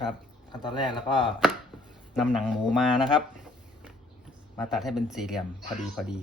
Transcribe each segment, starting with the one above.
ครับขั้นตอนแรกแล้วก็นำหนังหมูมานะครับ มาตัดให้เป็นสี่เหลี่ยมพอดีพอดี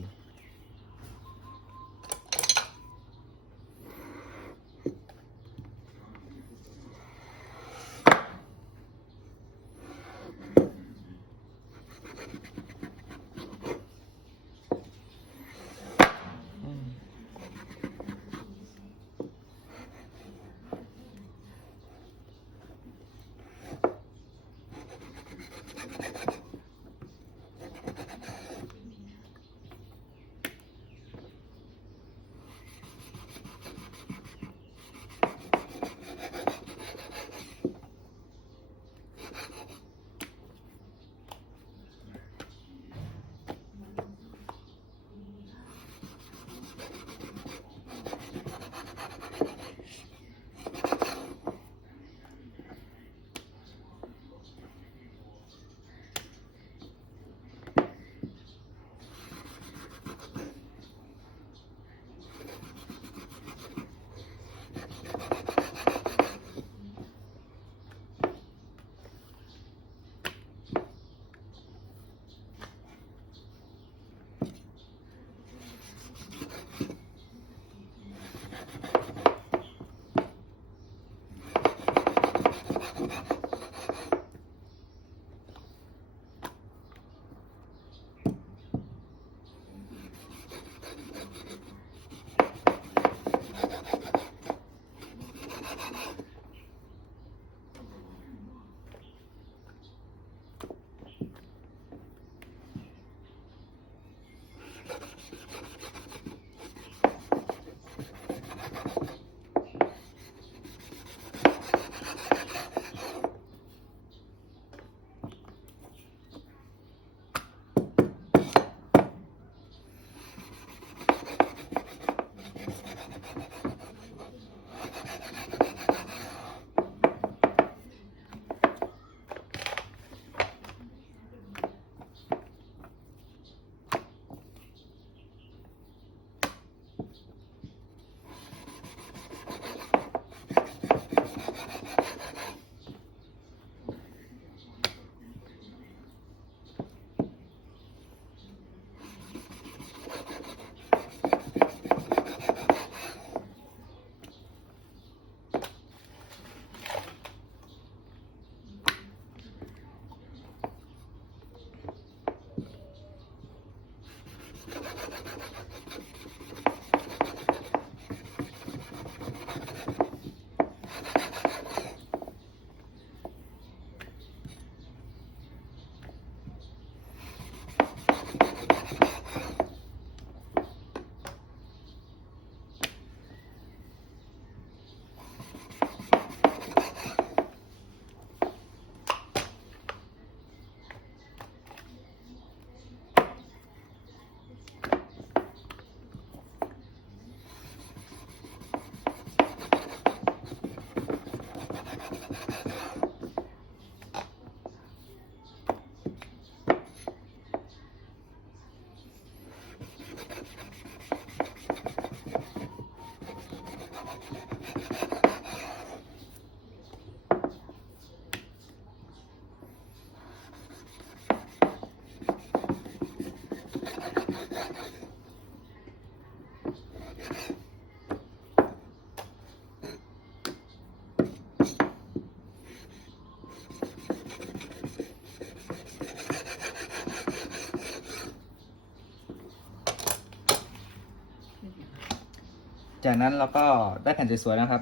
จากนั้นเราก็ได้แผ่นสวยๆนะครับ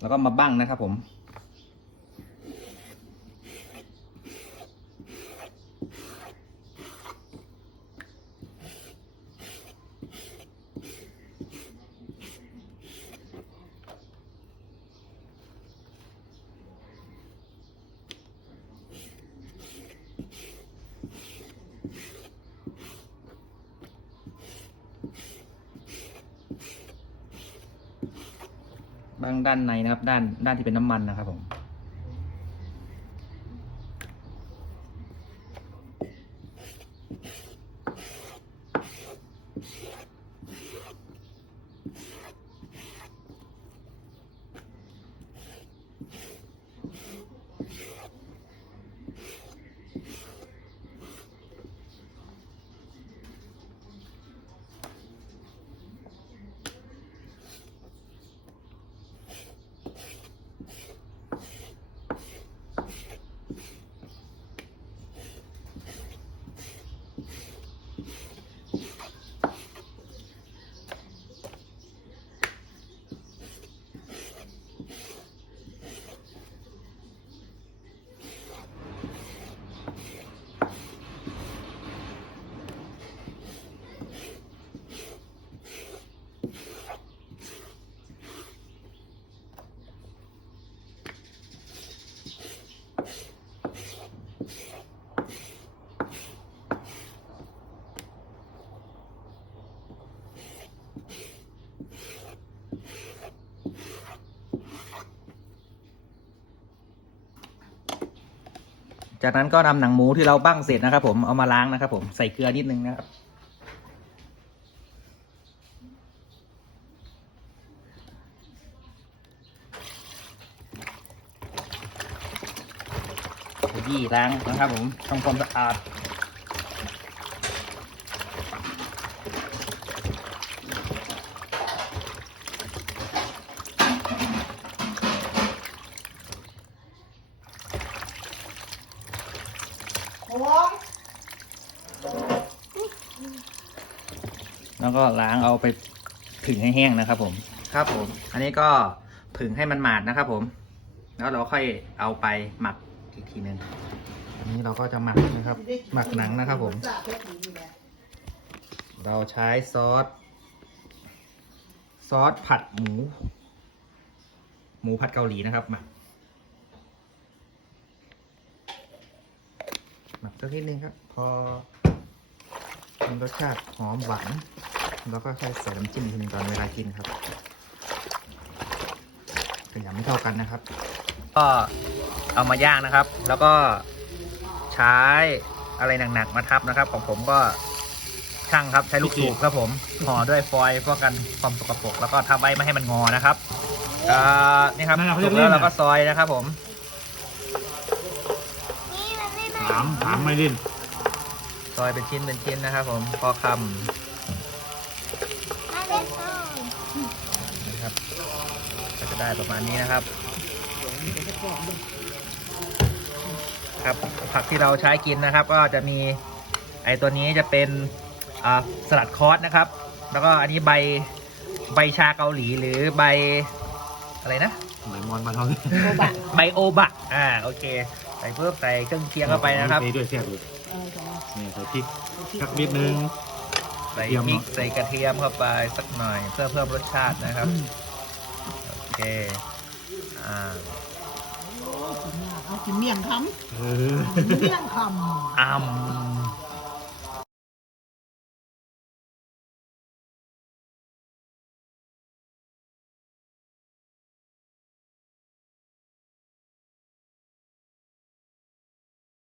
แล้วก็มาบั้งนะครับผม บ้างด้านในนะครับ ด้านด้านที่เป็นน้ำมันนะครับผม จากนั้นก็นำหนังหมูที่เราบั้งเสร็จนะครับ ผมเอามาล้างนะครับ ผมใส่เกลือนิดนึงนะครับ ยี่ล้างนะครับ ผมทำความสะอาด แล้วก็ล้างเอาไปผึ่งให้แห้งนะครับผม ครับผม อันนี้ก็ผึ่งให้มันหมาดนะครับผม แล้วเราค่อยเอาไปหมักอีกทีหนึ่งอันนี้เราก็จะหมักนะครับ หมักหนังนะครับผม เราใช้ซอส ซอสผัดหมู หมูผัดเกาหลีนะครับหมักหมักสักนิดนึงครับ พอมีรสชาติหอมหวาน แล้วก็ค่อยใส่น้ำจิ้มทีนึงตอนเวลากินครับขยำไม่เท่ากันนะครับ ก็เอามาย่างนะครับ แล้วก็ใช้อะไรหนักๆมาทับนะครับ ของผมก็ช่างครับใช้ลูกสูบครับผมห่อด้วยฟอยล์ป้องกันความสกปรกแล้วก็ทำไว้ไม่ให้มันงอนะครับอ่านี่ครับนั่นน่ะเขาสุเรียกกแล้วเล่นเราก็ซอยนะครับ ผมถามถามไม่เล่นซอยเป็นชิ้นเป็นชิ้นนะครับ ผมพอคำนะครับก็ จะได้ประมาณนี้นะครับ ครับผักที่เราใช้กินนะครับ ก็จะมีไอตัวนี้จะเป็นอ่าสลัดคอสนะครับ แล้วก็อันนี้ใบใบชาเกาหลีหรือใบอะไรนะไหนมอนมาเท่าใบโอบะอ่าโอเคใส่เพิ่มใส่เครื่องเคียงเข้าไปนะครับใส่ด้วยแซ่บเลยนี่ใส่พริกสักนิดนึงใส่กระเทียมพริกใส่กระเทียมเข้าไปสักหน่อย เพื่อเพิ่มรสชาตินะครับโอ เคอ่าเอากินเมี่ยงคเออำกินเมี่ยงคอ้ำ